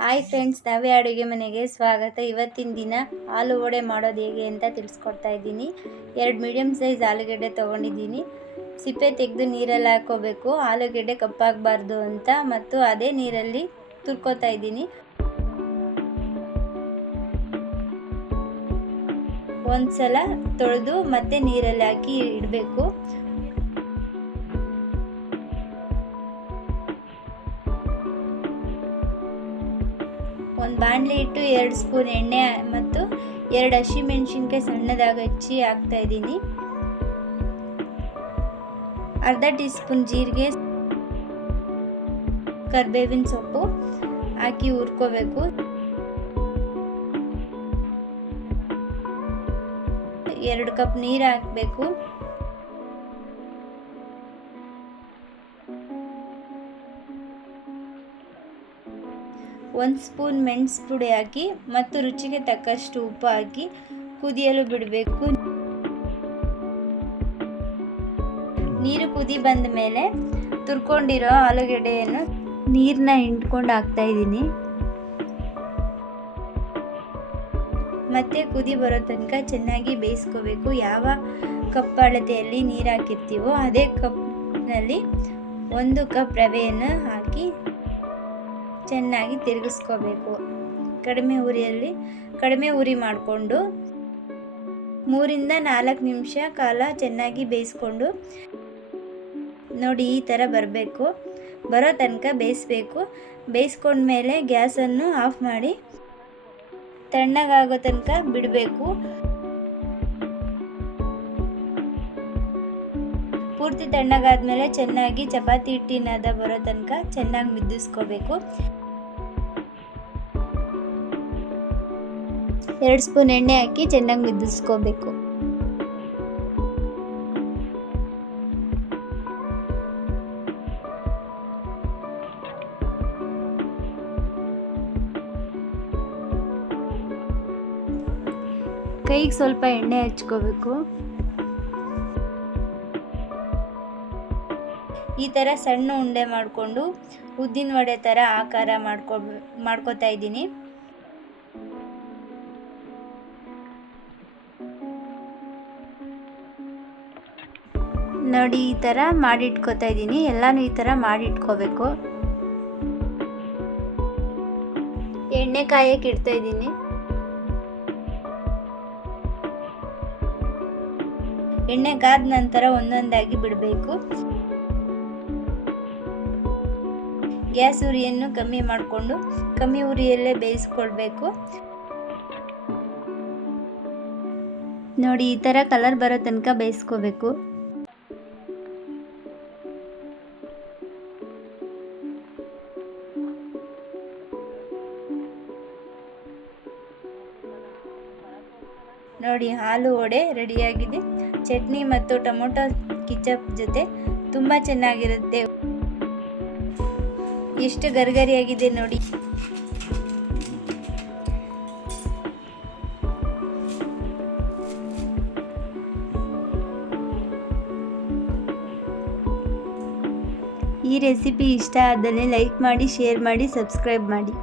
Hi friends, ನಾವೇ ಅಡುಗೆ ಮನೆಗೆ ಸ್ವಾಗತ. ಇವತ್ತಿನ ದಿನ ಆಲೂಗಡ್ಡೆ ಮಾಡೋದು ಹೇಗೆ ಅಂತ ತಿಳಿಸ್ಕೊಡ್ತಾ ಇದ್ದೀನಿ. ಎರಡು ಮೀಡಿಯಮ್ ಸೈಜ್ ಆಲೂಗಡ್ಡೆ ತೊಗೊಂಡಿದ್ದೀನಿ. ಸಿಪ್ಪೆ ತೆಗೆದು ನೀರಲ್ಲಿ ಹಾಕ್ಕೋಬೇಕು. ಆಲೂಗಡ್ಡೆ ಕಪ್ಪಾಗಬಾರ್ದು ಅಂತ ಮತ್ತು ಅದೇ ನೀರಲ್ಲಿ ತುರ್ಕೋತಾ ಇದ್ದೀನಿ. ಒಂದು ಸಲ ತೊಳೆದು ಮತ್ತೆ ನೀರಲ್ಲಿ ಹಾಕಿ ಇಡಬೇಕು. ಒಂದು ಬಾಣಲಿ ಇಟ್ಟು ಎರಡು ಸ್ಪೂನ್ ಎಣ್ಣೆ ಮತ್ತು ಎರಡು ಹಸಿಮೆಣ್ಸಿನ್ಕಾಯಿ ಸಣ್ಣದಾಗಿ ಹಚ್ಚಿ ಹಾಕ್ತಾ ಇದ್ದೀನಿ. ಅರ್ಧ ಟೀ ಸ್ಪೂನ್ ಜೀರಿಗೆ, ಕರ್ಬೇವಿನ ಸೊಪ್ಪು ಹಾಕಿ ಹುರ್ಕೋಬೇಕು. ಎರಡು ಕಪ್ ನೀರು ಹಾಕಬೇಕು. ಒಂದು ಸ್ಪೂನ್ ಮೆಣಸು ಪುಡಿ ಹಾಕಿ ಮತ್ತು ರುಚಿಗೆ ತಕ್ಕಷ್ಟು ಉಪ್ಪು ಹಾಕಿ ಕುದಿಯಲು ಬಿಡಬೇಕು. ನೀರು ಕುದಿ ಬಂದ ಮೇಲೆ ತುರ್ಕೊಂಡಿರೋ ಆಲೂಗಡ್ಡೆಯನ್ನು ನೀರನ್ನ ಹಿಂಡ್ಕೊಂಡು ಹಾಕ್ತಾ ಇದ್ದೀನಿ. ಮತ್ತೆ ಕುದಿ ಬರೋ ತನಕ ಚೆನ್ನಾಗಿ ಬೇಯಿಸ್ಕೋಬೇಕು. ಯಾವ ಕಪ್ ಅಳತೆಯಲ್ಲಿ ನೀರು ಹಾಕಿರ್ತೀವೋ ಅದೇ ಕಪ್ನಲ್ಲಿ ಒಂದು ಕಪ್ ರವೆಯನ್ನು ಹಾಕಿ ಚೆನ್ನಾಗಿ ತಿರುಗಿಸ್ಕೋಬೇಕು. ಕಡಿಮೆ ಉರಿಯಲ್ಲಿ ಕಡಿಮೆ ಉರಿ ಮಾಡಿಕೊಂಡು ಮೂರಿಂದ ನಾಲ್ಕು ನಿಮಿಷ ಕಾಲ ಚೆನ್ನಾಗಿ ಬೇಯಿಸ್ಕೊಂಡು ನೋಡಿ ಈ ಥರ ಬರಬೇಕು. ಬರೋ ತನಕ ಬೇಯಿಸ್ಬೇಕು. ಬೇಯಿಸ್ಕೊಂಡ್ಮೇಲೆ ಗ್ಯಾಸನ್ನು ಆಫ್ ಮಾಡಿ ತಣ್ಣಗಾಗೋ ತನಕ ಬಿಡಬೇಕು. ಪೂರ್ತಿ ತಣ್ಣಗಾದ್ಮೇಲೆ ಚೆನ್ನಾಗಿ ಚಪಾತಿ ಹಿಟ್ಟಿನಾದ ಬರೋ ತನಕ ಚೆನ್ನಾಗಿ ಮಿದ್ದಿಸ್ಕೋಬೇಕು. ಎರಡು ಸ್ಪೂನ್ ಎಣ್ಣೆ ಹಾಕಿ ಚೆನ್ನಾಗಿ ಮಿದ್ದಿಸ್ಕೋಬೇಕು. ಕೈಗೆ ಸ್ವಲ್ಪ ಎಣ್ಣೆ ಹಚ್ಕೋಬೇಕು. ಈ ಥರ ಸಣ್ಣ ಉಂಡೆ ಮಾಡಿಕೊಂಡು ಉದ್ದಿನ ವಡೆ ಥರ ಆಕಾರ ಮಾಡ್ಕೊ, ಮಾಡ್ಕೋತಾ ಇದ್ದೀನಿ. ನೋಡಿ ಈ ಥರ ಮಾಡಿಟ್ಕೋತಾ ಇದ್ದೀನಿ. ಎಲ್ಲನೂ ಈ ಥರ ಮಾಡಿಟ್ಕೋಬೇಕು. ಎಣ್ಣೆ ಕಾಯಕ್ಕೆ ಇಡ್ತಾ ಇದ್ದೀನಿ. ಎಣ್ಣೆ ಕಾದ ನಂತರ ಒಂದೊಂದಾಗಿ ಬಿಡಬೇಕು. ಗ್ಯಾಸ್ ಉರಿಯನ್ನು ಕಮ್ಮಿ ಮಾಡಿಕೊಂಡು ಕಮ್ಮಿ ಉರಿಯಲ್ಲೇ ಬೇಯಿಸ್ಕೊಳ್ಬೇಕು. ನೋಡಿ, ಈ ಥರ ಕಲರ್ ಬರೋ ತನಕ ಬೇಯಿಸ್ಕೋಬೇಕು. ನೋಡಿ, ಹಾಲು ವಡೆ ರೆಡಿಯಾಗಿದೆ. ಚಟ್ನಿ ಮತ್ತು ಟೊಮೊಟೊ ಕಿಚಪ್ ಜೊತೆ ತುಂಬ ಚೆನ್ನಾಗಿರುತ್ತೆ. ಎಷ್ಟು ಗರಿಗರಿಯಾಗಿದೆ ನೋಡಿ. ಈ ರೆಸಿಪಿ ಇಷ್ಟ ಆದಲ್ಲಿ ಲೈಕ್ ಮಾಡಿ ಶೇರ್ ಮಾಡಿ ಸಬ್ಸ್ಕ್ರೈಬ್ ಮಾಡಿ.